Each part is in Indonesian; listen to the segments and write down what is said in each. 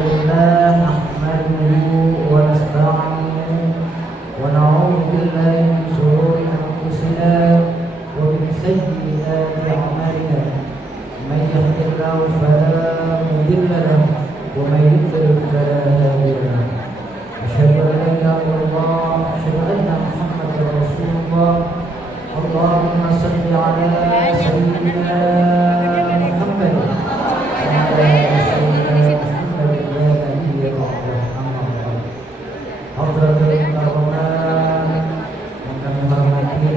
لله نحمده ونستعينه ونعوذ بالله من شرور أنفسنا ومن سيئات أعمالنا من يهد الله فلا مضل له ومن يضلل فلا هادي له أشهد أن لا إله إلا الله أشهد أن محمدا رسول الله اللهم صل على سيدنا محمد وعلى سيدنا محمد يا نبي الرحمة أما بعد Hadirin terhormat yang kami hormati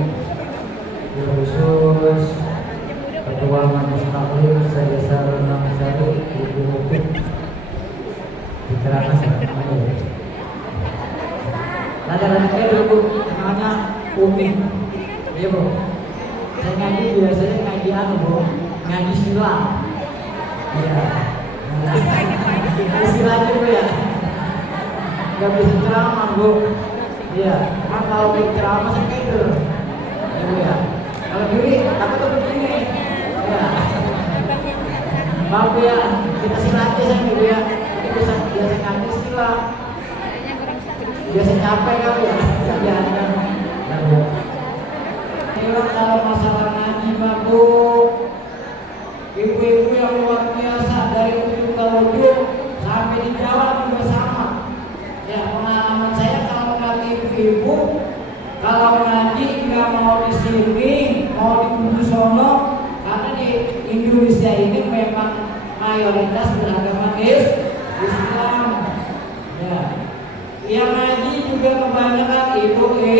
khusus Ketua Majelis Taklim Sedesa Rendang Sari Ibu Mufid diterangkan Nada-nadanya dulu namanya Umi. Iya Bu, saya ngaji biasanya ngaji Bu, ngaji silang. Iya, ngaji silang Bu ya. Gak bisa ceramah Bu. Iya, kan kalau ceramah saya keder. Iya Bu ya. Kalau diri, aku tuh begini. Iya. Maaf Bu ya, kita silang aja saya Bu ya. Ini biasa ngaji silang. Biasa capek kan ya, kerjaannya. Inilah kalau masalah ngaji Bu, ibu-ibu yang luar biasa dari ujung ke ujung sampai di Jawa juga sama. Ya, pengalaman saya kalau ngaji ibu-ibu, kalau ngaji nggak mau di sini, mau di kudu sono, karena di Indonesia ini memang mayoritas beragama Islam. Ya. Yang ngaji juga kebanyakan ibu-ibu,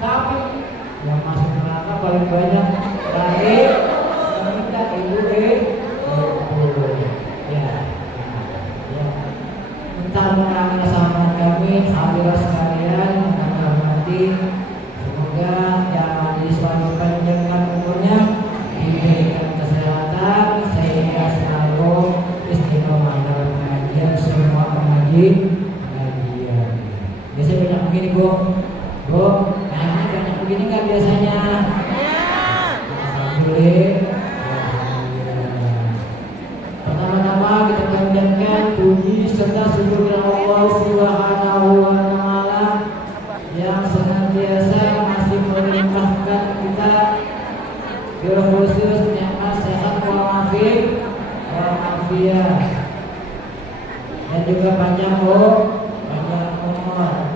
tapi yang masuk neraka paling banyak dari kita ibu-ibu. Ya, ya. Minta mengenai sama kami, hadirin sekalian yang kami hormati. Semoga yang majelis selalu panjangkan umurnya, diberikan kesehatan sehingga selalu istiqomah dalam pengajian semua pengajian. Biasanya banyak begini Bu, ngaji banyak begini nggak biasanya? Alhamdulillah. Pertama-tama kita panjatkan puji serta syukur Allah Subhanahu wa Ta'ala yang senantiasa masih melimpahkan kita khusus nikmat sehat walafiat dan juga panjang umur.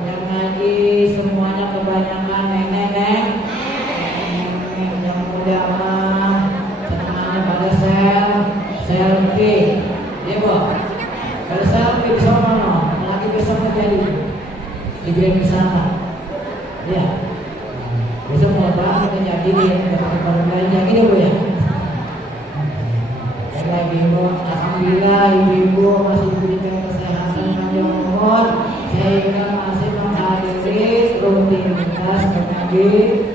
Yang ngaji semuanya kebanyakan nenek yang muda mah senangnya pada selfie, ya Bu. Kalau selfie di sana, lagi besok terjadi di Grand Wisata, ya. Besok mau bahas kita jadi di tempat belanja gitu Bu ya. Lagi Bu, alhamdulillah ibu-ibu masih diberikan kesehatan panjang umur sehingga masih menghadiri rutinitas pengajian.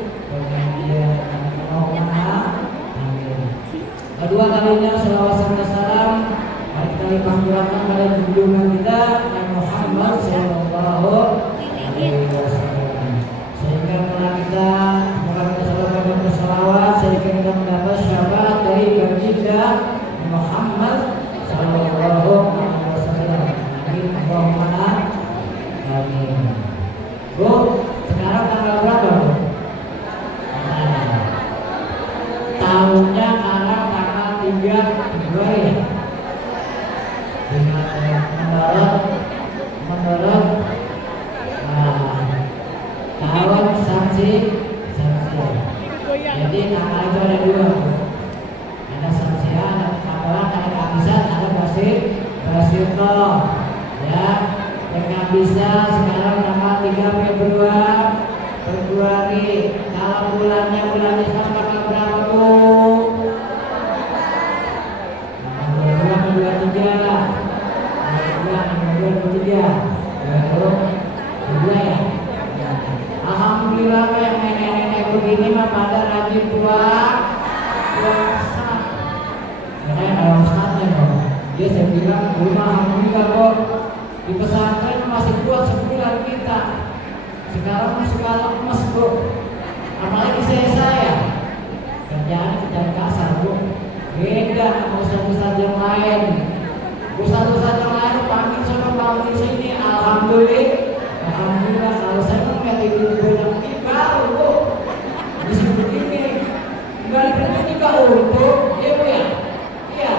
Kedua kalinya selawat serta salam mari kita limpahkan pada junjungan kita Nabi Muhammad Sallallahu Alaihi Wasallam. Sehingga kalau kita semoga kita selalu berselawat sehingga kita mendapat syafaat dari baginda Muhammad Sallallahu Alaihi Wasallam. Amin. Allahumma amin. Bu, sekarang tanggal berapa Bu? Tahunnya sekarang tanggal 3 Februari ya? Menurut tahun sanksi. Jadi tanggal itu ada dua, ada sanksian, ada kapalan, ada kabisan, ada basirto ya. Yang bisa sekarang tanggal 3 Februari. Kalau bulannya sekarang tanggal berapa Bu? Tanggal 23 ya. Alhamdulillah yang nenek-nenek begini mah pada rajin puasa. Makanya ada ustaznya dong. Dia saya bilang rumah alhamdulillah kok di pesantren masih kuat sebulan kita. Sekarang suka lemes Bu. Apalagi saya kerjaan kasar Bu. Beda sama ustaz-ustaz yang lain. Ustaz-ustaz yang lain panggil sono bangun di sini, alhamdulillah. Kalau saya mau nggak dibilang ini baru bu, bisa begini, nggak dibilang juga untuk, ya bu ya, iya.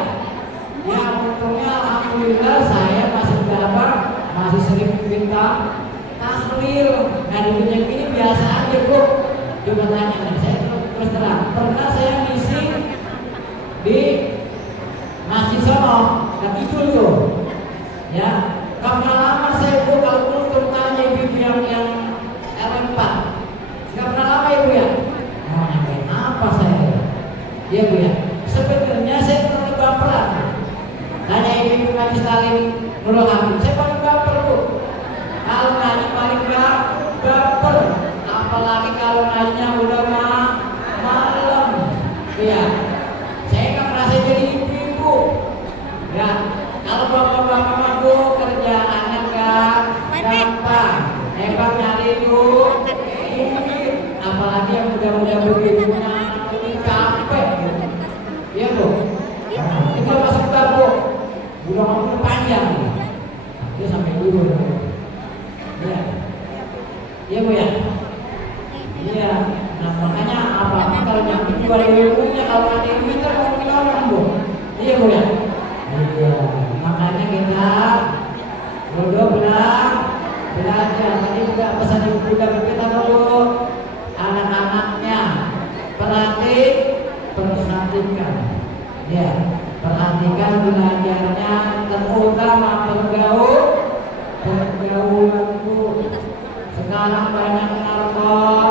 Ya untungnya alhamdulillah saya masih dapat, masih sering bintang tahlil. Nah di dunia ini biasa aja bu. Coba tanya nih, saya terus terang, pernah saya ngisi di Masjid Sono, tapi dulu, ya, karena lama saya bu kalau kultum tanya ibu yang LM4, nggak pernah lama ibu ya, mau nyampein apa saya, ya bu ya, sebenarnya saya terlalu baperan, tanya ibu ngaji Stalin Nurul Hamid, saya paling baper bu, kalau ngaji paling baper, apalagi kalau ngajinya udah malam, ya, saya nggak merasa jadi ibu. Ya, kalau bapak-bapak mampu kerjaannya gampang, hebat nyari duit, apalagi yang muda-muda begitu capek, ya bu, itu masuk bu, udah ngomong panjang, dia sampai dulu, ya, iya bu ya, iya, nah makanya apa kalau nyampe jual ilmunya, kalau ada ilmu kita ngomongin orang bu, iya bu ya. Iya, makanya kita belajar. Tadi juga pesan ibu juga kita dulu anak-anaknya perhatikan. Ya, perhatikan belajarnya, terutama pergaulanku. Sekarang banyak narkoba.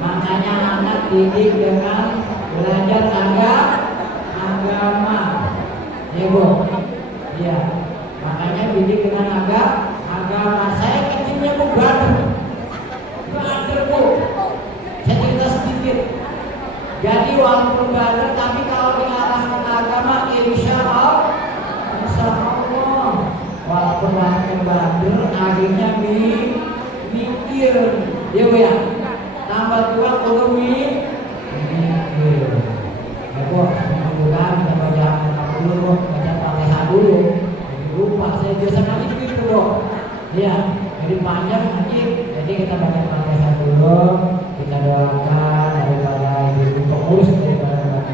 Makanya anak didik dengan belajar agama, ya bu, ya, makanya didik dengan agama. Saya kecilnya bu bader bu, saya cerita sedikit. Jadi walaupun bader, tapi kalau diarahkan agama, insya Allah, walaupun bader, akhirnya mikir, ya bu ya, tambah tua kudu mikir. Ya bu, mudah-mudahan kita baca Fatihah dulu. Lupa saya biasa nanti begitu bu. Ya, jadi panjang nanti. Jadi kita baca Fatihah dulu, kita doakan daripada ibu pengurus daripada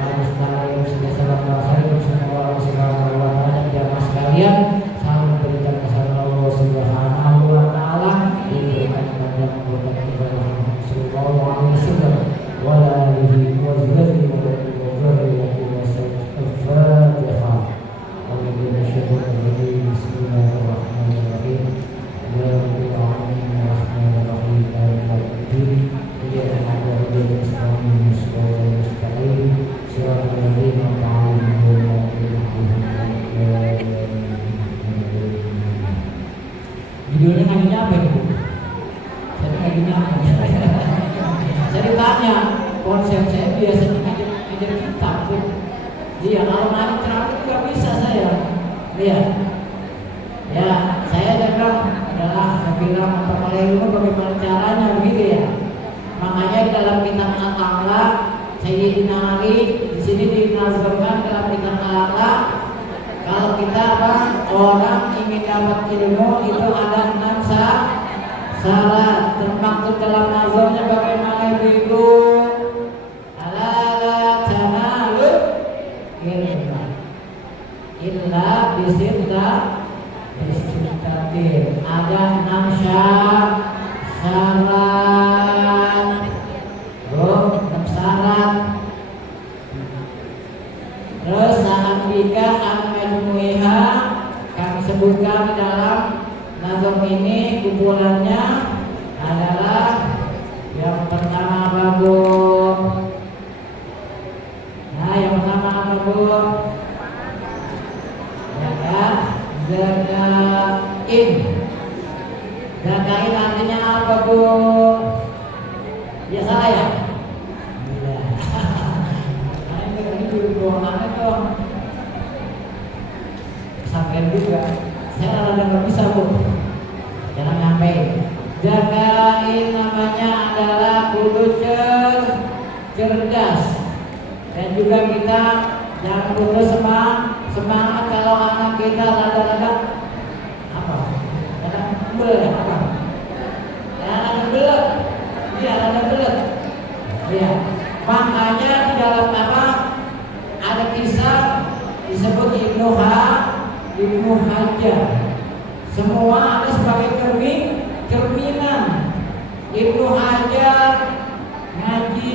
Majelis Taklim Sallallahu Alaihi Wasallam jamaah sekalian, salam berikan kepada Allah Subhanahu Wa Taala, diberikan kepada kita Sallallahu Alaihi Wasallam. ولا به وزنه وذريته الفاتحة ومن الشيطان الرجيم بسم الله الرحمن الرحيم يا رب العالمين الرحمن الرحيم مالك يوم الدين إياك نعبد وإياك نستعين صراط المستقيم صراط الذين أنعمت عليهم Videonya ngajinya apa ibu? Saya ngajinya apa? Saya ditanya, konsep saya biasanya ngajar kitab tuh. Iya, kalau ngaji ceramah juga bisa saya. Iya. Ya, saya bilang adalah saya bilang apa ilmu bagaimana caranya begitu ya. Makanya di dalam kitab Al-A'la, Sayyidina Ali di sini dinazarkan dalam kitab Al-A'la, kalau kita orang ingin dapat ilmu itu ada 6 syarat, termaktub dalam nazarnya bagaimana itu ala tanalul ilma illa bisittatin. Ada 6 syarat. 6 syarat. Terus syarat 3 al-majmu'iha kami sebutkan di dalam nazar ini. Kumpulannya adalah yang pertama babu. Nah, yang pertama apa bu? Ya, zakain. Zakain artinya apa bu? Ya salah ya? Iya. Nah, ini doangannya dong. Sampai juga. Saya rada nggak bisa bu. Jangan nyampe. Zakain namanya adalah kudu cerdas. Dan juga kita Jangan putus semangat kalau anak kita rada-rada apa? Rada belet ya apa? Rada belet. Iya, rada belet. Iya. Makanya di dalam apa? Ada kisah disebut Ibnu Hajar. Semua ada sebagai cerminan. Ibnu Hajar ngaji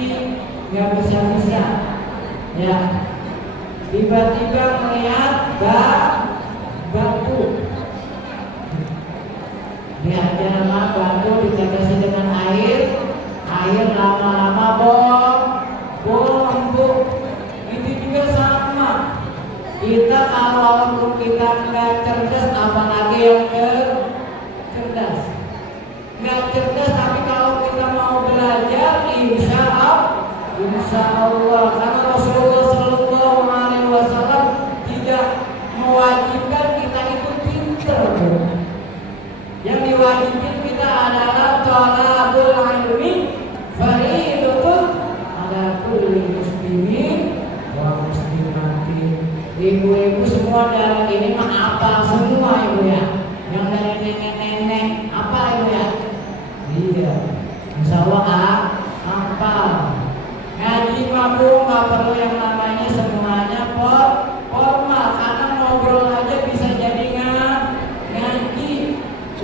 nggak bisa, ya. Tiba-tiba melihat batu. Diajar batu ditetesi dengan air lama-lama bom. Itu juga sama. Kita kalau kita nggak cerdas, apalagi yang cerdas. Nggak cerdas, tapi kalau kita mau belajar, insya Allah, karena Rasulullah Shallallahu Alaihi Wasallam tidak mewajibkan kita itu pinter. Yang diwajibkan kita adalah thalabul ilmi fariidatun ala kulli muslimin wa muslimatin. Ibu-ibu semua dari ini mah hafal semua ibu ya. Yang dari nenek-nenek apa ibu ya? Iya, insya Allah hafal. Ngaji mampu nggak perlu yang namanya semuanya formal, karena ngobrol aja bisa jadi ngaji.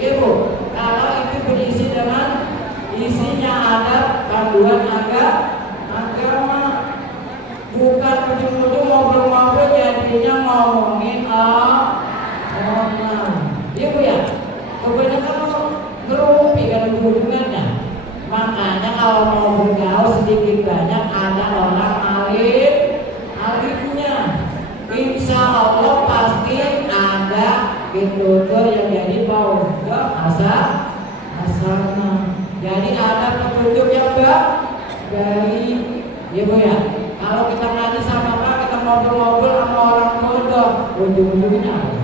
Ibu, kalau itu berisi dengan isinya ada panduan agama, bukan ujung-ujung ngobrol-ngobrol jadinya ngomongin orang. Ibu ya, kebanyakan ngerupi kan hubungannya. Makanya kalau mau bergaul sedikit banyak ada orang alimnya. Insya Allah pasti ada tutor yang jadi bau asalnya. Jadi ada petunjuk yang dari ibu ya. Kalau kita ngaji sama Pak, kita ngobrol-ngobrol sama orang bodoh, ujung-ujungnya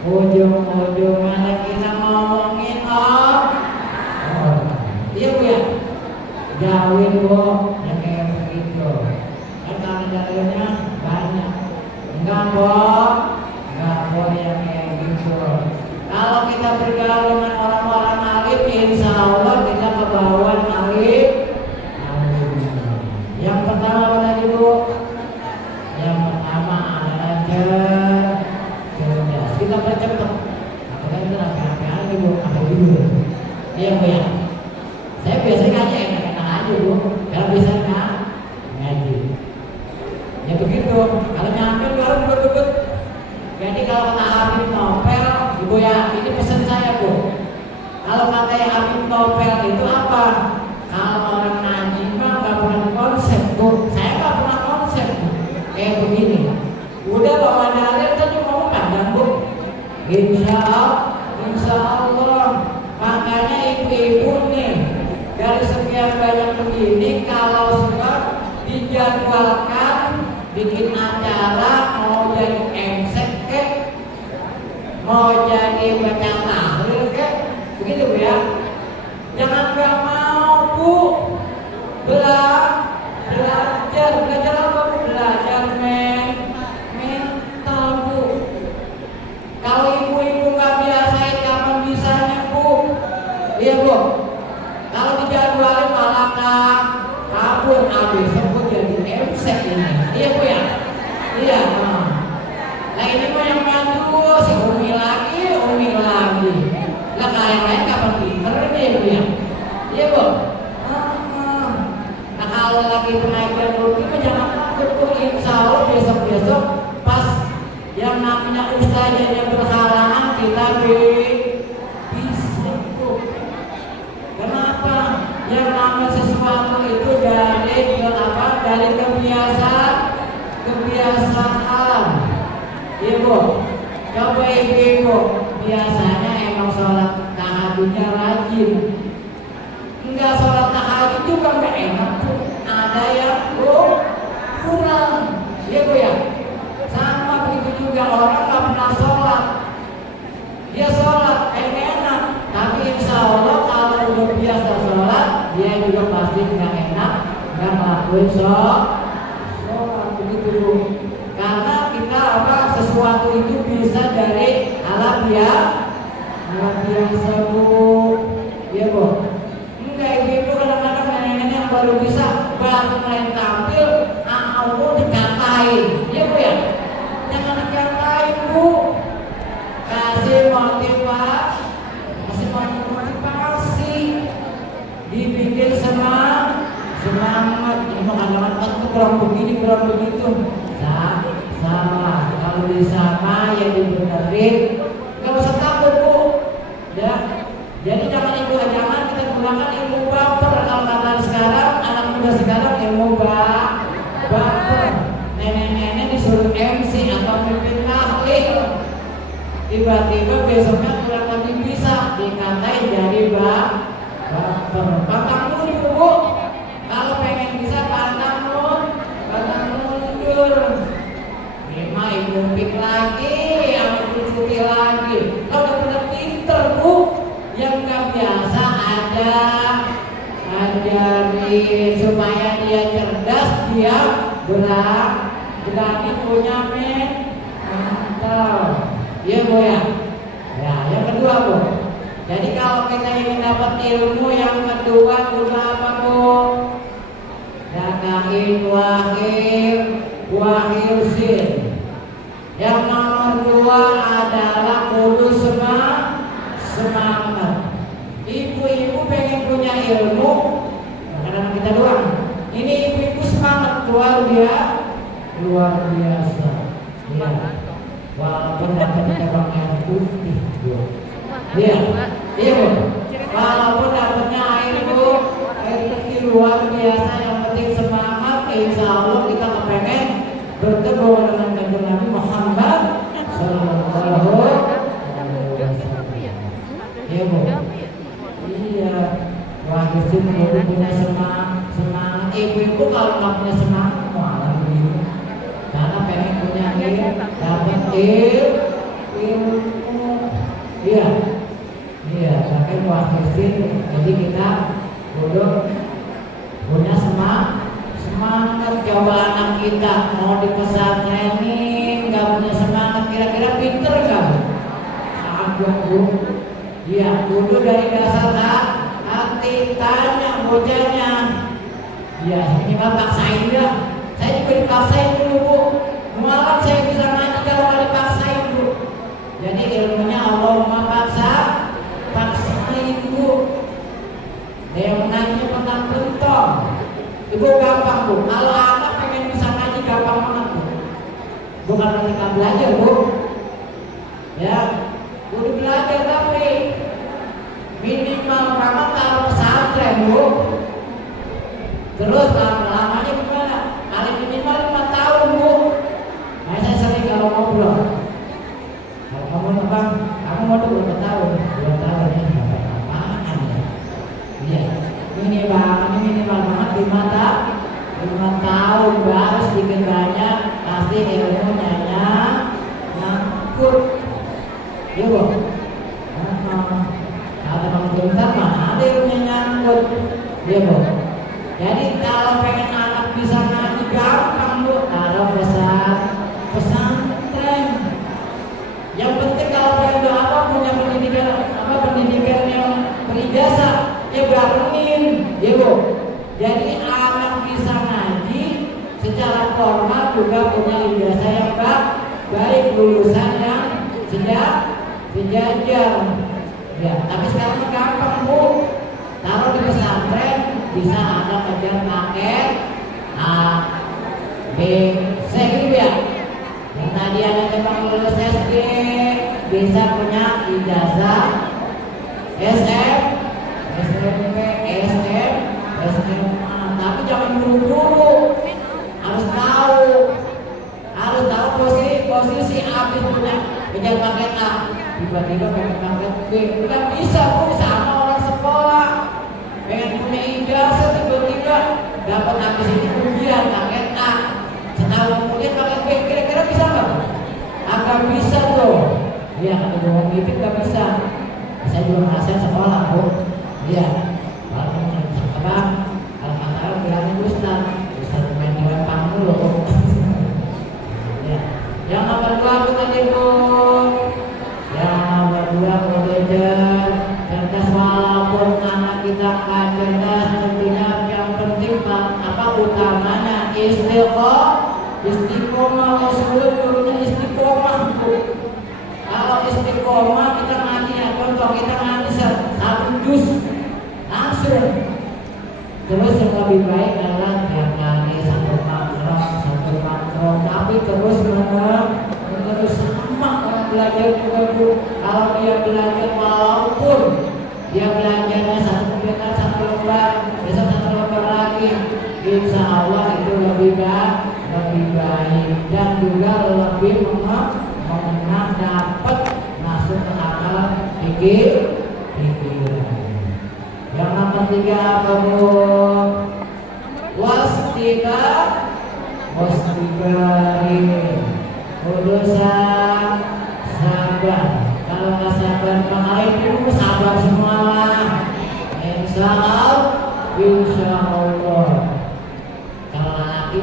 ujung-ujungnya kita ngomongin iya bu ya, jauhin bu yang kayak begitu. Kan kalau dalilnya banyak, enggak yang kayak gitu. Kalau kita bergaul dengan orang-orang alim, insya Allah kita kebawaan alim. Yang pertama apa tadi bu? Yang pertama adalah cerdas. Kita percepat. Apalagi kita lagi bu, apa dulu? Iya bu ya. Saya biasanya ngaji enak-enak aja bu, kalau bisa ngaji. Ya begitu. Kalau nyampe baru berbet. Jadi kalau kata Habib Novel, ibu ya, ini pesan saya bu. Kalau kata Habib Novel itu apa? Kalau orang ngaji mah nggak pernah konsep bu. Saya nggak pernah konsep bu. Kayak begini. Udah bawa dalil kan cuma ngomong panjang bu. Insya Allah. Makanya ibu-ibu nih, dari sekian banyak begini, kalau sudah dijadwalkan bikin acara, mau jadi MC mau jadi baca tahlil begitu bu ya. Jangan nggak mau bu, belajar apa bu? Belajar mental bu. Kalau ibu-ibu nggak biasa, kapan bisanya bu? Iya bu. Kalau dijadwalin malah kabur, habis sebut jadi MC ini. Iya bu ya? Iya. Nah ini mah yang maju si Umi lagi. Lah kalian lain kapan pinter nih bu ya? Iya bu. Nah kalau lagi pengajian rutin mah jangan takut bu. Insya Allah besok pas yang namanya ustaznya berhalangan kita bisa bu. Kenapa? Yang namanya sesuatu itu dari kebiasaan. Iya bu. Coba ibu biasanya emang sholat tahajudnya rajin. Enggak sholat tahajud juga nggak enak bu. Ada yang kurang. Iya bu ya. Sama begitu juga orang nggak pernah sholat. Dia sholat enak, tapi insya Allah kalau udah biasa sholat, dia juga pasti nggak enak, nggak ngelakuin sholat begitu dulu. Karena kita sesuatu itu bisa dari alat biasa Bu. Ya Bu. Enggak ibu kadang-kadang nenek-nenek yang baru bisa baru mulai tampil, aku dikatain. Ya Bu ya. Jangan dikatain Bu. Kasih motivasi, dibikin semangat. Ini kadang-kadang aku kurang begini, kurang begitu. Sama, kalau disama ya dibenerin, nggak usah takut Bu. Ya, jadi jangan kita gunakan ilmu baper. Kalau kata sekarang, anak muda sekarang ilmu baper. Nenek-nenek disuruh MC atau pimpin tahlil, tiba-tiba besoknya kurang lebih bisa dikatain dari baper. Pantang mundur Bu. Kalau pengen bisa pantang mundur. Ibu pik lagi, sama cuci lagi. Kalau udah bener pinter Bu, yang nggak biasa ajarin supaya dia cerdas, dia berani punya mental. Iya Bu ya. Ya, yang kedua Bu. Jadi kalau kita ingin dapat ilmu yang kedua juga apa Bu? Dakain wahir sin. Yang nomor 2 adalah kudu semangat. Ibu-ibu pengen punya ilmu, karena kita doang. Ini ibu-ibu semangat luar biasa. Ya. Walaupun dapat cabang yang putih, Bu. Iya, Bu. Walaupun dapatnya air putih luar biasa, yang penting semangat. Insya Allah kita kepengen bertemu dengan Kanjeng Nabi Muhammad Sallallahu Alaihi Wasallam. Iya Bu. Iya. Wah justru ibu punya semangat. Ibu kalau nggak punya semangat malah begini. Karena pengen punya dapat ilmu. Iya. Iya. Pakai wahisin. Jadi kita punya semangat. Coba anak kita mau di pesantrenin nggak punya semangat, kira-kira pinter nggak? Agak Bu. Iya, kudu dari dasar hati, tanya bocahnya. Iya, ini paksain dah. Saya juga dipaksain dulu Bu. Mualaf saya bisa ngaji kalau nggak dipaksain Bu. Jadi ilmunya Allahumma paksain Bu. Yang ngajinya pentang-pentong. Ibu gampang Bu, kalau anak pengen bisa ngaji gampang banget Bu. Bukan ketika belajar Bu. Ya, udah belajar tapi minimal pertama taruh pesantren Bu. Terus lama-lamanya gimana? Paling minimal 5 tahun Bu. Nah, saya sering kalau ngobrol. Kalau ngomong Bang, kamu mau tuh berapa tahun? 2 tahun ya, apaan ya? Iya. Ini Bang, ini minimal banget 5 tahun baru sedikit banyak pasti ilmunya nyangkut. Iya Bu. Ada Bang bentar mana ada ilmunya nyangkut. Iya Bu. Jadi kalau pengen anak bisa ngaji gampang Bu, taruh pesantren. Yang penting kalau pengen apa punya pendidikan yang berijazah, ya barengin, ya Bu. Jadi anak bisa ngaji secara formal juga punya ijazah yang baik, lulusan yang sejajar. Ya, tapi sekarang gampang Bu. Taruh di pesantren bisa ada kejar paket A, B, C gitu ya. Yang tadi ada tembak lulus SD bisa punya ijazah SM, SMP, SMA, tapi jangan buru-buru. Harus tahu posisi habis punya kejar paket A, tiba-tiba pakai paket B. Bukan bisa Bu, sama orang sekolah pengen punya ijazah tiba-tiba dapat habis ini ujian paket A, setahun kemudian paket B, kira-kira bisa nggak? Agak bisa tuh. Iya, kalau bohong gitu nggak bisa. Saya juga ngerasain sekolah Bu. Iya. Kalau kata bilangnya Ustaz main di webcam dulu. adikku. Yang kedua belajar cerdas, walaupun anak kita nggak cerdas, tentunya yang penting apa utamanya istiqomah. Rasulullah gurunya istiqomah. Kalau istiqomah kita ngaji ya, contoh kita ngaji satu juz langsung. Terus yang lebih baik adalah tiap hari satu makro, tapi terus sama orang belajar juga Bu. Kalau dia belajar walaupun dia belajarnya satu lembar, besok satu lembar lagi, insya Allah itu lebih baik dan juga lebih mengenang, dapat masuk ke akal pikiran. Yang nomor 3 apa Bu? Wastigari, urusan sabar. Kalau nggak sabar pengaruh itu sabar semua lah. Insya Allah. Kalau laki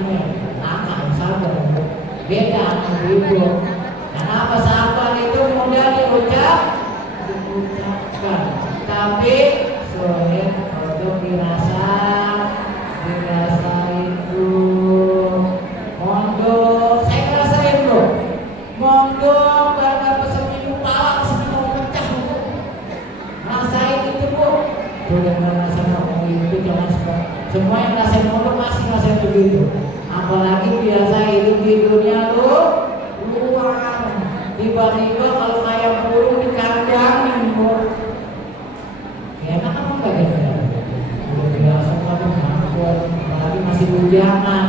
akan sabar, beda dengan ibu. Kenapa sabar itu mudah diucapkan, tapi sulit untuk dirasain itu. Mondok, saya ngerasain bro. Mondok karena seminggu pala, seminggu pecah bu. Rasain itu bu. Tuh jangan ngerasain itu, jangan semua yang ngerasain mondok masih ngerasain begitu. Apalagi biasa hidup di dunia tuh luar. Tiba-tiba kalau kayak burung di kandangin bu. Enak apa enggak ya? Biasa kan apalagi masih bujangan.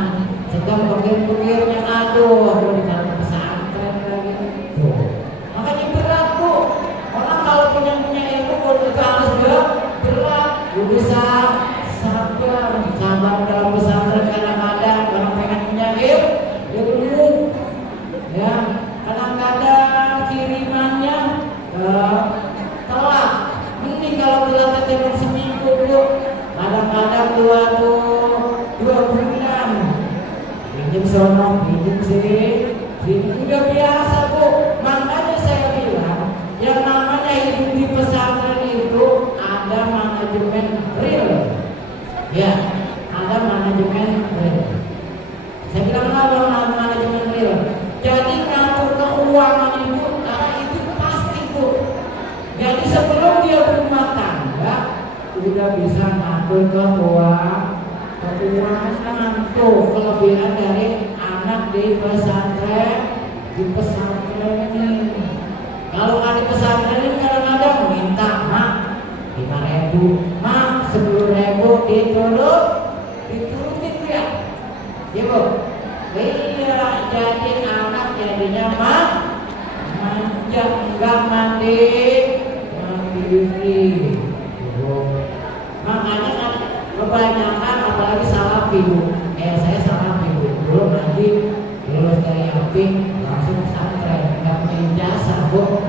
Sedang pikir-pikirnya aduh di dalam pesantren lagi. Makanya berat bu. Orang kalau punya ilmu itu harus berat. Bisa sabar dalam pesantren. Kadang-kadang orang pengen punya ilmu, ya kadang-kadang kirimannya telat. Mending kalau telat tetap seminggu dulu. Kadang-kadang 2 bulan. Pinjam sono, pinjam sini, udah biasa bu. Makanya saya bilang, yang namanya hidup di pesantren itu ada manajemen real. Ya, ada manajemen real. Saya bilang apa manajemen real? Jadi ngatur keuangan itu pasti bu. Jadi sebelum dia berumah tangga, udah bisa ngatur keuangan tuh kelebihan dari anak di pesantren ini. Kalau di pesantren ini kadang-kadang minta mak 5.000, mak 10.000 diturutin dia, ya bu. Iya, jadi anak jadinya manja, enggak mandiri. Makanya kan kebanyakan apalagi salah ibu. Saya salah ibu. Dulu nanti lulus dari Aping langsung pesantren, nggak punya ijazah bu.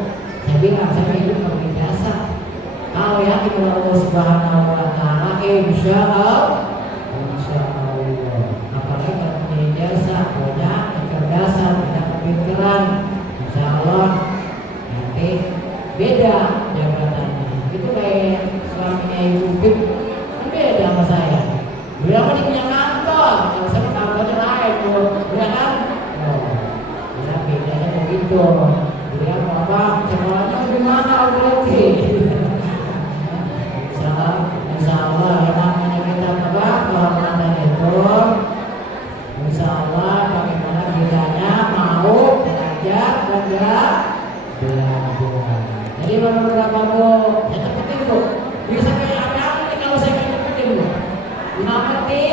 Saya bilang saya hidup nggak punya ijazah. Kalau yakin kepada Allah Subhanahu Wa Taala, insya Allah. Apalagi nggak punya ijazah, punya kecerdasan, punya kepikiran, insya Allah nanti beda jabatannya. Itu kayak suaminya Ibu Bib. Beda sama saya. Beliau kan punya kantor, kalau saya kantornya lain, ya kan? Ya bedanya begitu. Beliau apa? Sekolahnya lebih mahal berarti. Insya Allah, yang namanya kita apa? Kehormatan itu. Insya Allah, bagaimana kitanya mau belajar dan belajar. Jadi menurut kamu, yang terpenting bu, bisa kayak apa nih kalau saya nomor 3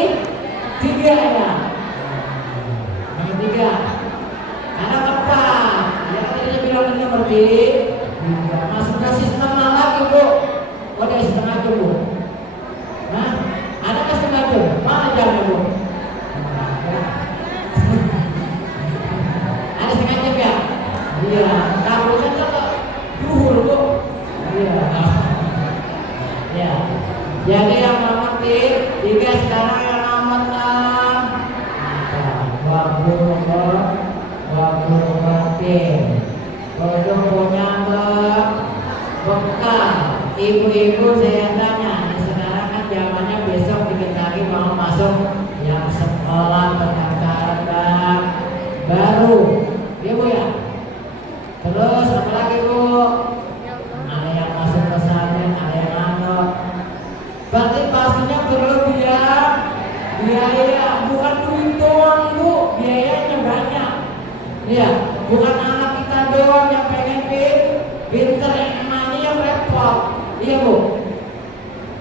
ya. Nomor 3. Karena tepat. Ya tadi bilang nomor 3. Masuk ke sistem lagi bu. Ada setengah jam bu. Nah, ada ke setengah jam. Mana jamnya bu? Ada setengah jam ya? Iya. Kamu kan duhur bu. Iya. Ya. Jadi yang nomor 3 sekarang yang nomor 6. berbatin, kudu punya bekal. Ibu-ibu saya tanya, sekarang kan zamannya besok dikit lagi mau masuk yang sekolah pendaftaran baru, ibu ya. Terus apa lagi bu? Ada yang masuk pesantren, ada yang anak. Berarti pastinya perlu biaya, bukan duit doang bu, biayanya banyak. Iya, bukan anak kita doang yang pengen pinter, emaknya yang repot. Iya bu,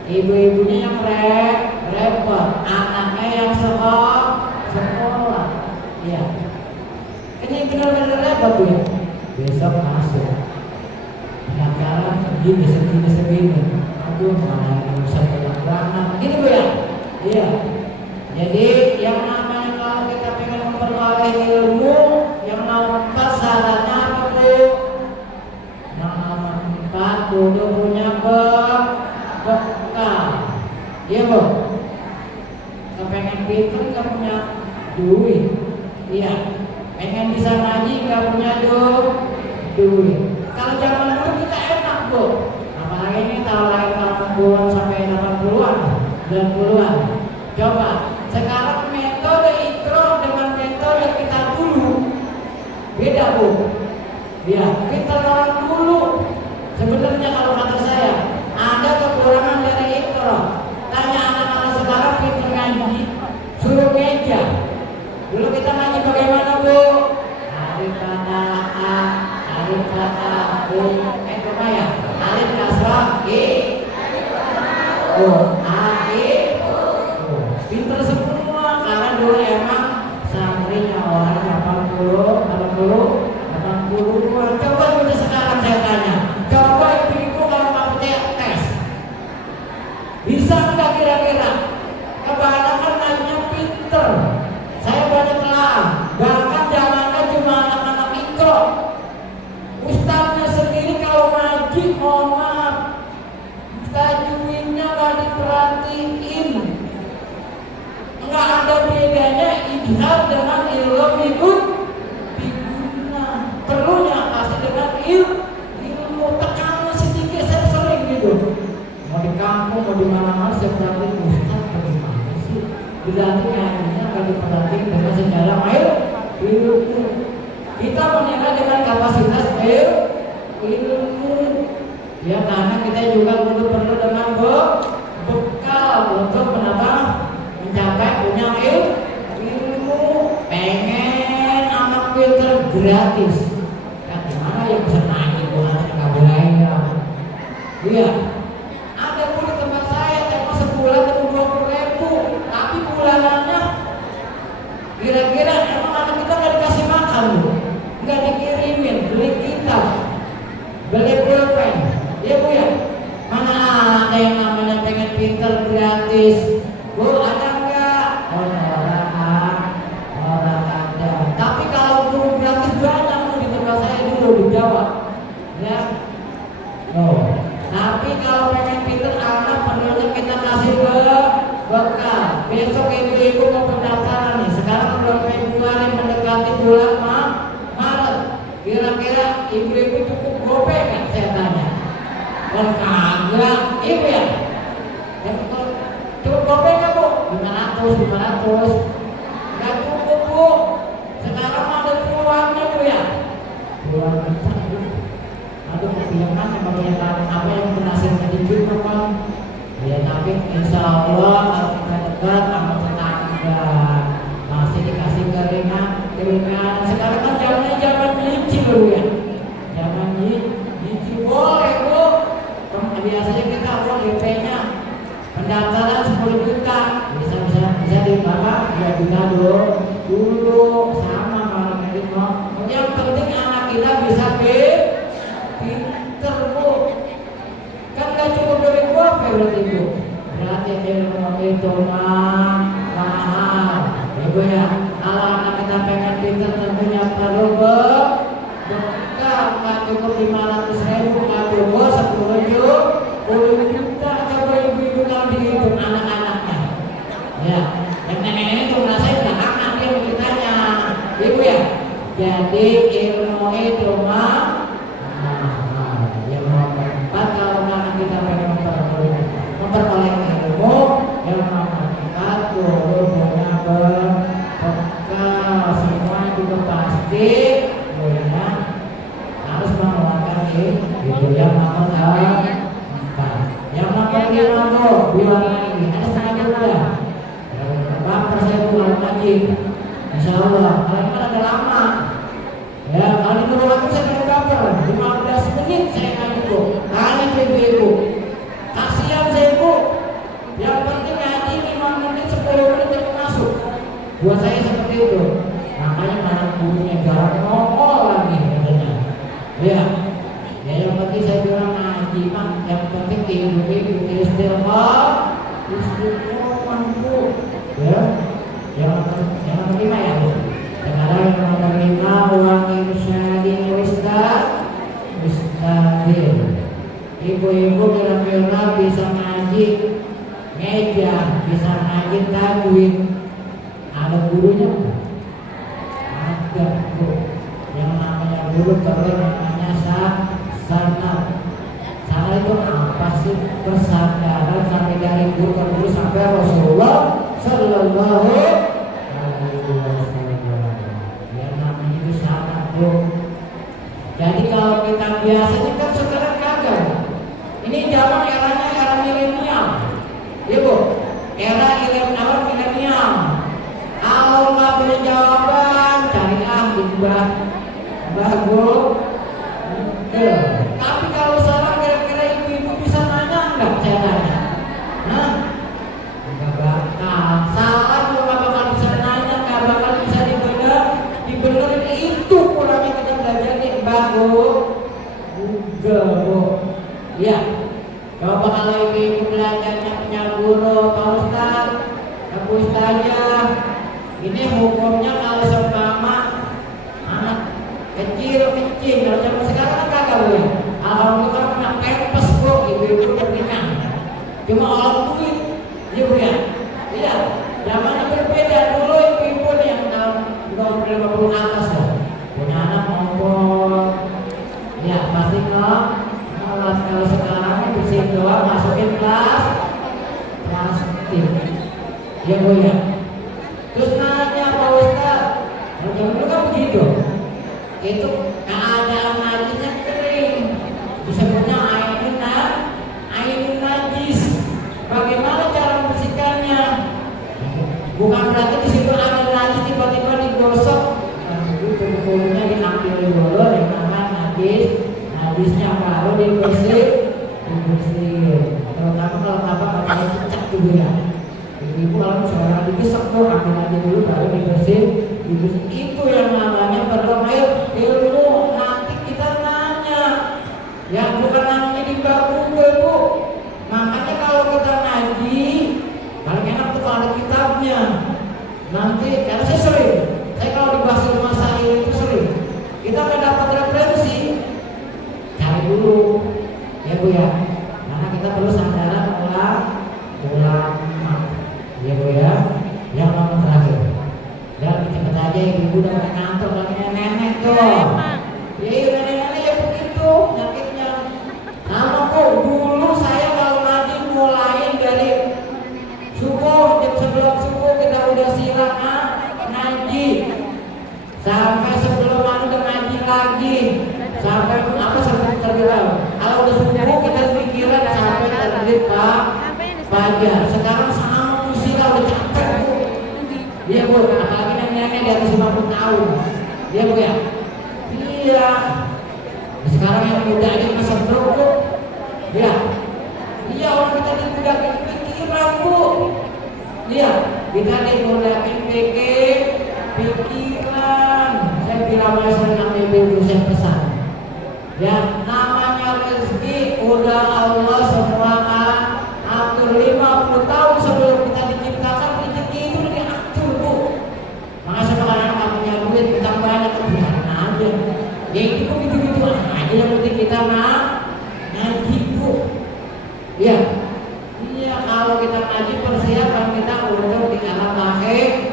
ibu-ibunya yang repot, anaknya yang sekolah. Iya, ini benar-benar repot bu ya. Besok masuk, sekarang segini. Aduh, mana yang bisa berangkat. Gini bu ya. Iya. Jadi yang namanya kalau kita pengen memperoleh ilmu, yang nomor 4 syaratnya apa bu? Yang nomor 4 kudu punya bekal. Iya bu. Kepengen pinter nggak punya duit. Iya. Pengen bisa ngaji nggak punya duit. Kalau zaman dulu kita enak bu. Apalagi ini tahun lahir 80-an sampai 80-an, 90-an. Coba sekarang metode ikro dengan metode kita dulu beda bu. Ya, kita orang dulu sebenarnya kalau kata saya ada kekurangan dari ikro. Tanya anak-anak sekarang pinter ngaji, suruh meja. Dulu kita ngaji bagaimana bu? Alif kata A, alif kata U, kemana ya? Alif kasrah I, O, A, I, pinter semua karena dulu emang santrinya orang 80-an. Coba kita sekarang saya tanya, coba ibu-ibu kalau kamu tes bisa nggak kira-kira? Kebanyakan nanya pinter. Saya banyak telah, bahkan jangankan cuma anak-anak ikro, ustadznya sendiri kalau ngaji mohon maaf, tajwidnya nggak diperhatiin. Nggak ada bedanya idhar dengan ilmu biguna. Perlunya pasti dengan ilmu tekanan sedikit. Saya sering gitu. Mau di kampung, mau di mana-mana saya perhatiin ustaz bagaimana sih? Berarti ngajinya nggak diperhatiin dengan secara ilmu. Kita menilai dengan kapasitas ilmu. Ya karena kita juga perlu dengan bekal untuk menambah mencapai punya ilmu. Pengen anak pinter gratis kan gimana ya bisa naik bukan nggak bayar. Iya ada pun di tempat saya cuma sebulan itu 20.000 tapi bulanannya kira-kira emang anak kita nggak dikasih makan bu, nggak dikirimin beli kitab, beli pulpen. Iya bu ya, mana ada yang namanya pengen pinter gratis bu, ada nggak? Orang ada. Tapi kalau guru gratis banyak bu di tempat saya dulu di Jawa ya. Tapi kalau pengen pinter anak perlunya kita kasih bekal. Besok ibu-ibu mau pendaftaran nih, sekarang bulan Februari mendekati bulan Maret. Kira-kira ibu-ibu cukup gopek kan saya tanya? Kalau kagak, ibu ya. Cukup gopek nggak bu? 500. Nggak cukup bu. Sekarang ada peluangnya bu ya. Peluang besar bu. Aduh kepikiran yang apa yang berhasil sedikit teman. Ya tapi insya Allah kalau kita dekat sama tetangga masih dikasih keringan. Sekarang kan zaman nyicil bu ya. Zaman nyicil boleh bu. Biasanya kita DP-nya pendaftaran 10 juta bisa di berapa? 2 juta dulu sama kalau gitu. Yang penting anak kita bisa pinter bu. Kan gak cukup dari gua berarti bu. Berarti ilmu itu mahal. Ibu ya, kalau anak kita pengen pinter tentunya perlu bekal. Nggak cukup 500.000, nggak cukup 10 juta. Coba ibu-ibu kalau dihitung anak-anaknya. Ya, yang nenek-nenek itu ngerasain nggak anak dia mau ditanya. Ibu ya, jadi Jadi ilmu itu mah yang nomor 4, kalau mana kita pengen memperoleh ilmu, yang nomor 4 guru punya bekal. Semua juga pasti punya harus mengeluarkan itu yang nomor 4. Yang nomor 5 bilang lagi ada setengah udah. Bapak saya pulang lagi, insya Allah. Kalau ini ada lama, ya kalau ini perlu lagi saya akan kabar 15 menit saya ngaji bu. Tanya ke ibu, kasihan saya bu. Yang penting ngaji 5 menit 10 menit yang masuk. Buat saya seperti itu. Makanya mana gurunya jarang ngomong lagi katanya. Ya, ya yang penting saya bilang ngaji mah, yang penting ibu istighfar mampu. Ya, yang kelima ya bu. Sekarang yang nomor 5 uang irsyadi ustadil. Ibu-ibu kira-kira bisa ngaji ngeja, bisa ngaji tajwid. Ada gurunya? Ada bu. Yang namanya guru kalau namanya sanad. Sanad itu apa sih? Persadaran sampai dari guru ke guru sampai Rasulullah Sallallahu Alaihi Wasallam. Yang namanya itu sanad bu. Jadi kalau kita biasanya kan sekarang kagak. Ini zaman eranya era milenial, ya bu. Era milenial. Kalau nggak punya jawaban, cari di bagus. Tapi kalau sekarang kira-kira ibu-ibu bisa nanya nggak? Saya tanya, nggak bakal. Salah juga nggak bakal bisa nanya, nggak bakal bisa dibenerin. Itu kurangnya kita belajar nih bagus. Google bu. Ya, coba kalau ibu belajarnya punya guru, Pak Ustaz, Pak Ustaznya, ini hukumnya kalau seumpama anak kecil, kalau zaman sekarang kan kagak bu. Alhamdulillah punya pempes bu, ibu-ibu berikan. Cuma orang duit, iya bu ya. Iya, zamannya berbeda. Dulu ibu-ibu nih yang tahun 50 atas ya, punya anak ngompol. Ya pasti kalau sekarang bersihin doang, masukin plastik. Ya bu ya. Terus nanya Pak Ustaz, kalau zaman dulu kan begitu. Itu keadaan najisnya kering, disebutnya ainun najis. Bagaimana cara membersihkannya? Bukan berarti di situ ada najis tiba-tiba digosok. Kulitnya diambil dulu yang mana najisnya baru dibersihin. Terutama kalau apa pakai cicak dulu ya. Ibu kalau seorang digesek tuh ambil aja dulu baru dibersihin. Itu yang namanya perlu ilmu. Nanti kita nanya, ya bukan namanya di bawah bu. Makanya kalau kita ngaji, paling enak tuh kalau ada kitabnya. Nanti karena saya sering, saya kalau dibahas di masalah itu sering, kita nggak dapat referensi, cari dulu, ya bu ya. Karena kita perlu sandaran ulama, ya bu ya. Yang nomor terakhir. Dan cepet aja ibu udah mau ngantuk lagi nenek tuh. Ya iya nenek ya begitu nyakitnya. Sama kok dulu saya kalau ngaji mulai dari subuh, jam 11 subuh kita udah siram ngaji. Sampai sebelum udah ngaji lagi. Sampai apa sampai terbilang. Kalau udah subuh kita pikiran sampai terbit fajar. Sekarang sama musila udah capek bu. Iya bu, apalagi nenek di atas 50 tahun. Iya bu ya. Iya. Sekarang yang muda aja masa stroke bu. Iya. Iya orang kita dibudakin pikiran bu. Iya. Kita dibudakin pikiran. Saya bilang sama ibu saya pesan. Ya namanya rezeki udah Allah semua atur 50 tahun sebelum kita diciptakan rezeki itu udah diatur bu. Makanya sekarang anak punya duit kita banyak kebiasaan aja. Ya itu begitu aja yang penting kita ngaji bu. Iya. Iya kalau kita ngaji persiapan kita untuk di alam akhirat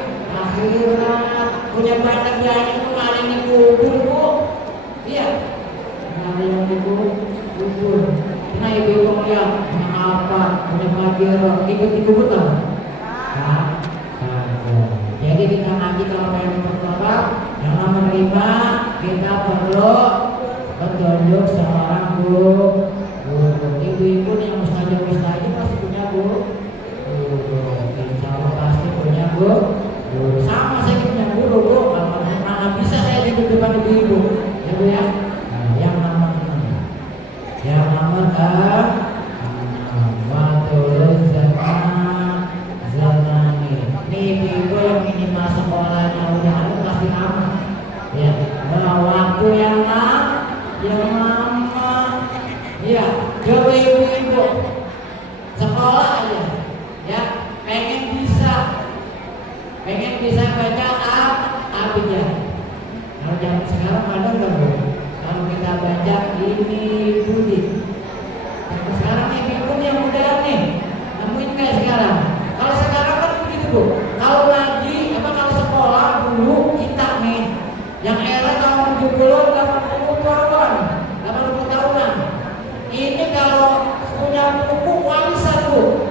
punya banyak biaya itu ada yang dikubur Jadi kita ngaji kalau pengen bertobat, yang nomor 5 kita perlu petunjuk seorang guru. Ibu-ibu yang mustahil pasti punya guru. Insya Allah pasti punya guru. Sama saya punya guru, Bu. Mana bisa saya di depan ibu-ibu, ya Bu ya. Nah, yang nomor 6 waktu zamani. Ini ibu-ibu yang minimal sekolahnya udah ada pasti lama. Ya, waktu yang lama. Ya, coba ibu-ibu sekolah aja, ya pengen bisa baca abjad. Kalau zaman sekarang ada nggak Bu? Kalau kita baca ini budi. Sekarang ini pun yang muda nih, nemuin kayak sekarang. Kalau sekarang kan begitu Bu. Kalau ngaji kalau sekolah dulu kita nih, yang era tahun 70, 80 tahunan. Ini kalau punya buku warisan Bu.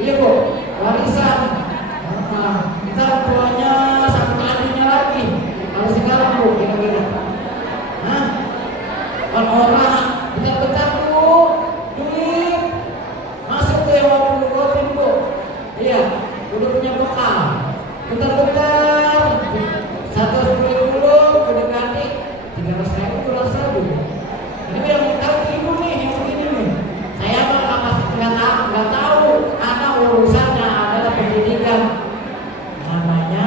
Iya Bu, warisan. Kita tuanya sama adiknya lagi. Kalau sekarang Bu, kira-kira. Orang bentar-bentar Bu, duit masuk ke yang Bu. Iya, udah punya bekal. Bentar-bentar 110 udah ganti 300.000 pulang saja. Ini yang tahu ibu nih, yang begini nih. Saya nggak tahu. Ada urusannya adalah pendidikan. Namanya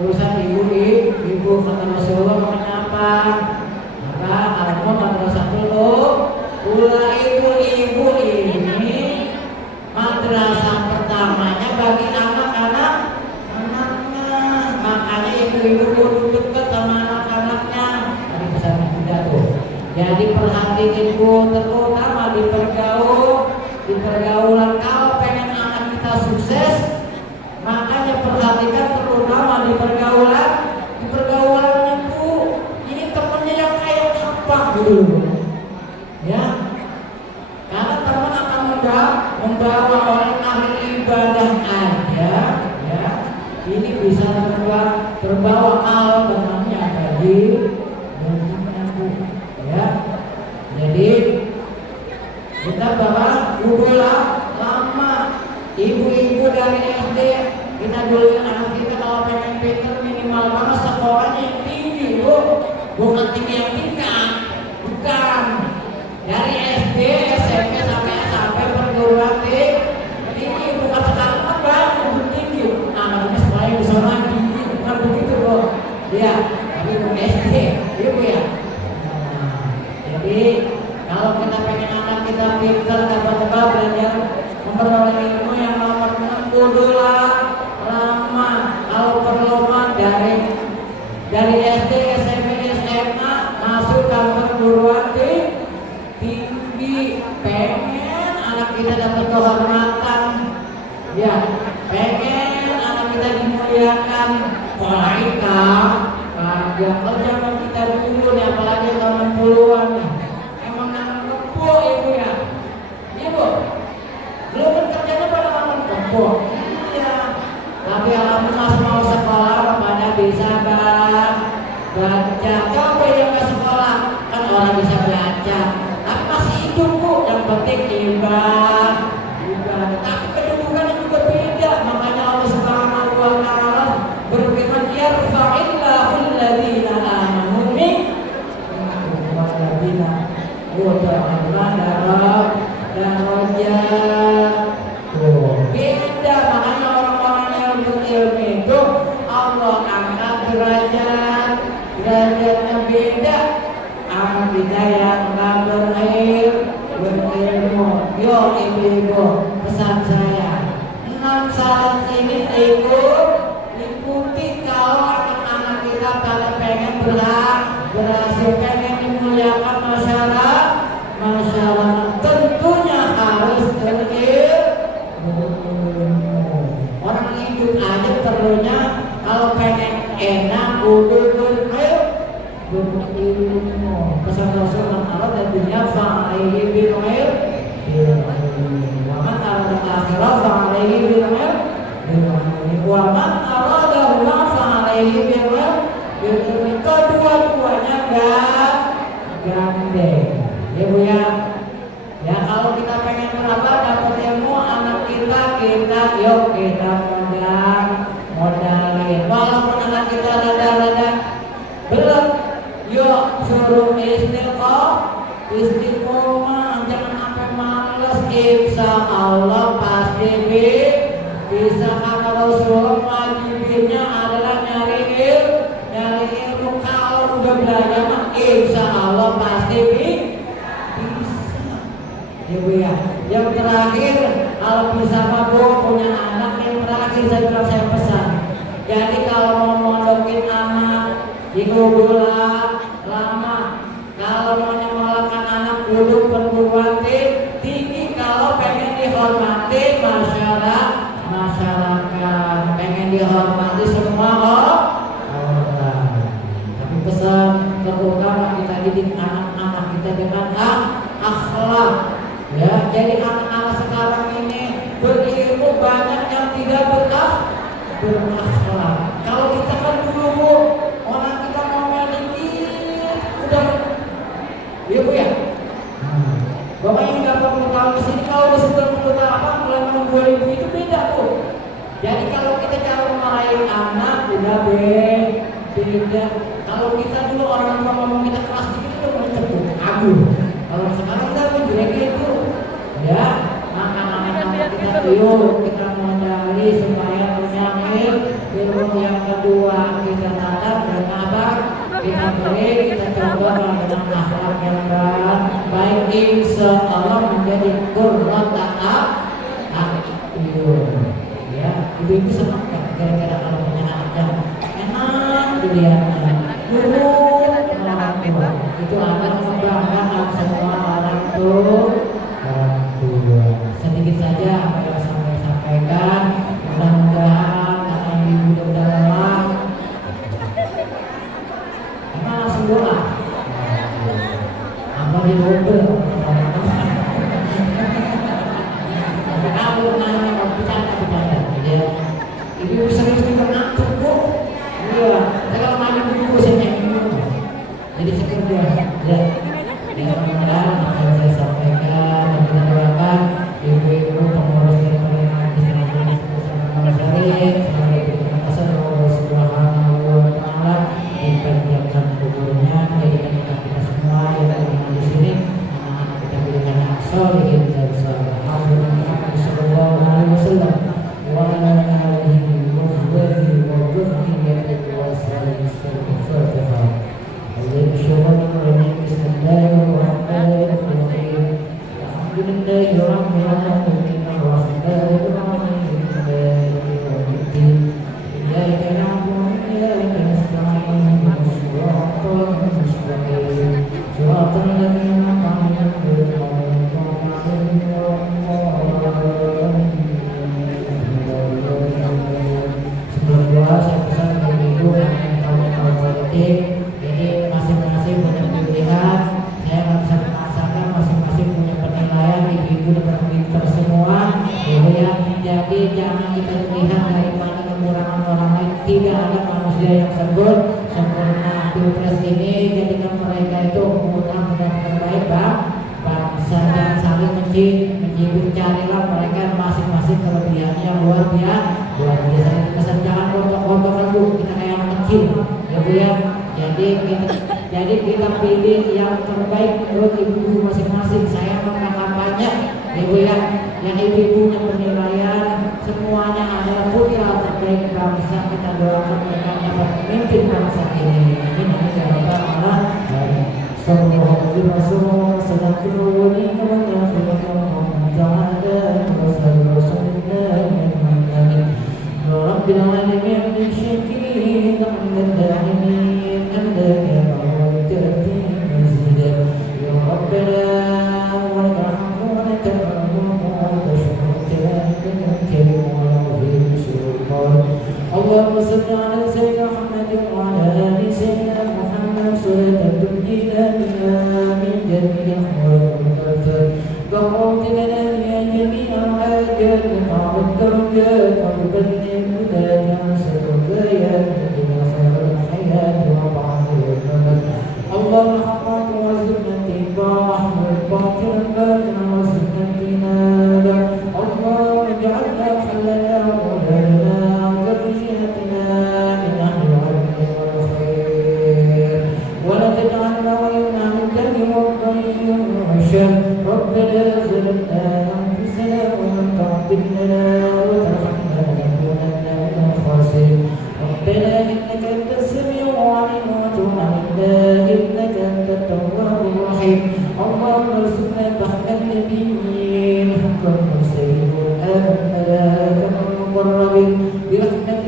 urusan ibu kata Rasulullah namanya apa? Maka kalau madrasah dulu, pula ibu ini madrasah pertamanya bagi anak-anaknya. Makanya ibu-ibu kudu dekat sama anak-anaknya. Tadi pesan juga tuh. Jadi perhatiin Bu, terutama di pergaulan. Kalau pengen anak kita sukses, makanya perhatikan terutama di pergaulannya Bu. Ini temennya yang kayak apa dulu, ya? Karena teman akan membawa orang ahli ibadah aja, ya. Ini bisa terbawa kalau temannya tadi, ya. Jadi kita bawa guru lama, ibu-ibu dari SD. Kita dulu anak kita kalau pengen pinter minimal banget sekolahnya yang tinggi Bu, bukan tinggi yang tingkat, bukan. Dari SD, SMP sampai perguruan tinggi, bukan sekarang kan banyak tinggi. Anaknya sekolahnya di sana tinggi, bukan begitu Bu. Ya, tapi Bu SD, ibu ya. Jadi kalau kita pengen anak kita pinter, dapat belajar memperoleh ilmu yang nomor 6 lama. Kalau perlombaan dari SD, SMP, SMA masuk ke perguruan tinggi, pengen anak kita dapat kehormatan, ya, pengen anak kita dimuliakan. Kalau zaman kita dulu nih, apalagi tahun 60-an nih, emang nanam kebo ibu ya, iya Bu. Belum kan kerjanya pada nanam kebo. Iya. Tapi alhamdulillah mau sekolah pada bisa baca. Coba yang nggak sekolah kan orang bisa baca, tapi masih hidup Bu. Yang penting ibadah. Tapi kedudukannya juga beda. Makanya Allah Subhanahu wa Ta'ala berfirman, yarfa'illahul ladzina amanu minkum wal ladzina utul darajat. Beda. Makanya orang-orang yang berilmu itu Allah angkat derajatnya beda. Sama kita yang nggak berilmu. Yo ibu-ibu, pesan saya 6 syarat ini ikuti kalau anak-anak kita kalau pengen berhasil, pengen dimuliakan masyarakat, tentunya harus berilmu. Orang hidup aja perlunya kalau pengen enak kudu berilmu. Pesan Rasulullah Allah dan dunia fa'alaihi bil'ilm wa man arada akhirah fa'alaihi bil'ilm wa man saya pesan. Jadi kalau mau mondokin anak dulu lama. Kalau mau nyekolahkan anak kudu perguruan tinggi. Kalau pengen dihormati masyarakat, pengen dihormati semua orang. Tapi pesan terutama kita didik anak-anak kita dengan akhlak. Ya, jadi anak-anak sekarang ini berilmu banyak yang tidak berakhlak. Kalau kita kan dulu orang kita ngomel dikit udah, iya Bu ya. Bapak ini 80 tahun di sini, kalau udah 90 tahun mulai tahun 2000 itu beda tuh. Jadi kalau kita cara marahin anak udah beda. Kalau kita dulu orang tua ngomong kita keras dikit itu mencebuk, aduh. Kalau sekarang kita menjelek itu, ya, anak-anak kita yuk kita modali supaya punya ilmu. Yang kedua kita tatap dan abang, kita beri, kita coba dengan akhlak yang baik, insya Allah menjadi qurrata a'yun. Ya, ibu-ibu senang nggak kira-kira kalau punya anak yang enak dilihatnya, nurut orang tua, itu akan membanggakan semua orang tua. Sedikit saja apa yang saya sampaikan, mudah-mudahan karena ibu udah lelah, karena langsung doa. Apa di mobil? Kamu nanya mau bercanda, ya. Ibu serius juga ngantuk Bu. Iya, saya kalau mandi dulu saya nyanyi. Jadi sekian ya. Mudah-mudahan apa yang saya sampaikan dan kita doakan ibu-ibu pengurus dari Majelis Islam Syarif selalu berterima kasih Allah Subhanahu wa taala dipanjangkan umurnya, jadikan kita semua yang ada di sini anak-anak kita berikan yang sholihin dan salihah. Sallallahu alaihi wasallam wa ala alihi wa sahbihi wa dzurriyyatihi wa sallam. Al-Fatihah. Alhamdulillahi rabbil alamin ar-rahmanir rahim maliki yaumiddin iyyaka na'budu wa iyyaka nasta'in ihdinas siratal mustaqim siratal ladzina an'amta 'alaihim. Sebelum doa saya pesan ibu yang politik, jadi masing-masing punya pilihan. Saya nggak bisa memaksakan, masing-masing punya penilaian. Ibu dapat pinter semua, ibu ya. Jadi jangan kita lihat dari mana kekurangan orang lain. Tidak ada manusia yang sempurna. Pilpres ini jadikan mereka itu menggunakan pendapat terbaik bangsa. Jangan saling mencibir, carilah mereka masing-masing kelebihannya yang luar biasa. Pesan jangan kotor-kotor Bu, kita kayak anak kecil, ya Bu ya. Jadi kita pilih yang terbaik menurut ibu masing-masing. Saya mengangkat kampanye, ya Bu ya. Yang ibu punya penilaian, semuanya adalah putra terbaik bangsa. Kita doakan mereka dapat memimpin bangsa ini. Amin ya rabbal alamin. Sallallahu alaihi wasallam. رب العالمين من شركين عند الداعمين أمدك وتأتي مسجدا يا ربنا ولك الحمد ولك الحمد وتشكرك لك الكريم والعظيم سلطان. اللهم صل على سيدنا محمد وعلى آل سيدنا محمد صلاة تنجينا بها من جميع الأمور والآفات وقوت لنا بها جميع الحاجات وطاعة الدرجات وبدل اللهم حقق وزدنا اتباعه والباطل باطلا وزدنا اجتنابه. اللهم اجعلنا حلنا وولدنا وذريتنا من اهل العلم والخير ولا تجعلنا وإنا من الدم والضيق والشر. ربنا ظلمنا انفسنا ومن تغفر لنا وترحمنا لنكونن من الخاسرين. ربنا انك انت السميع العليم وتب علينا انك انت التواب الرحيم. اللهم ارزقنا فهم النبيين حق المرسلين والآن ملائكة المقربين برحمتك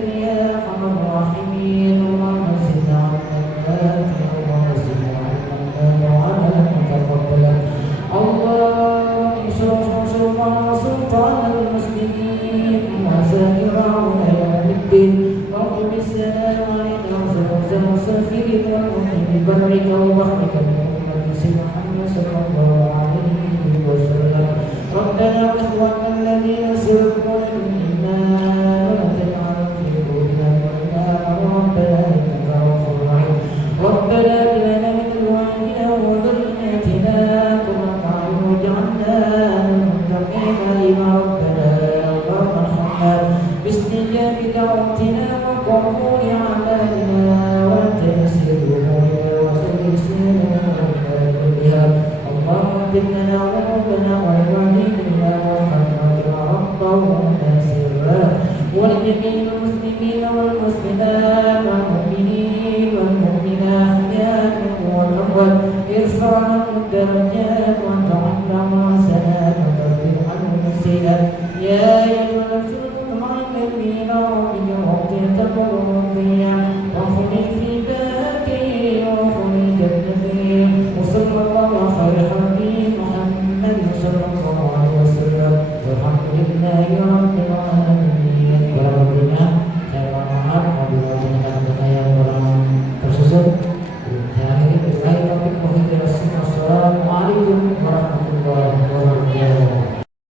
السلام علينا وسلام المرسلين والمؤمنين ببرك وبحرك محمد محمد صلى الله عليه وسلم. ربنا واخواننا الذين سبقوا بالايمان ولا تجعل في قلوبنا ربنا انك غفور رحيم. ربنا لنا من ازواجنا وذرياتنا قرة اعين واجعلنا للمتقين اماما. ربنا اللهم ارحمنا باستجاب دعوتنا وقبول اعمالنا وتيسير امورنا وتيسير امورنا. اللهم اغفر لنا ذنوبنا ولوالدينا وارحمنا كما ربونا صغارا ولجميع المسلمين والمسلمات والمؤمنين والمؤمنات احياء والاموات. ارفع لهم الدرجات وتعلم حسنات وكفر عنهم السيئات. يا ايها النفس المطمئنة الى ربك راضية مرضية وادخلي في عبادي وادخلي جنتي. وصلى الله خير حبيب محمد صلى الله عليه وسلم والحمد لله رب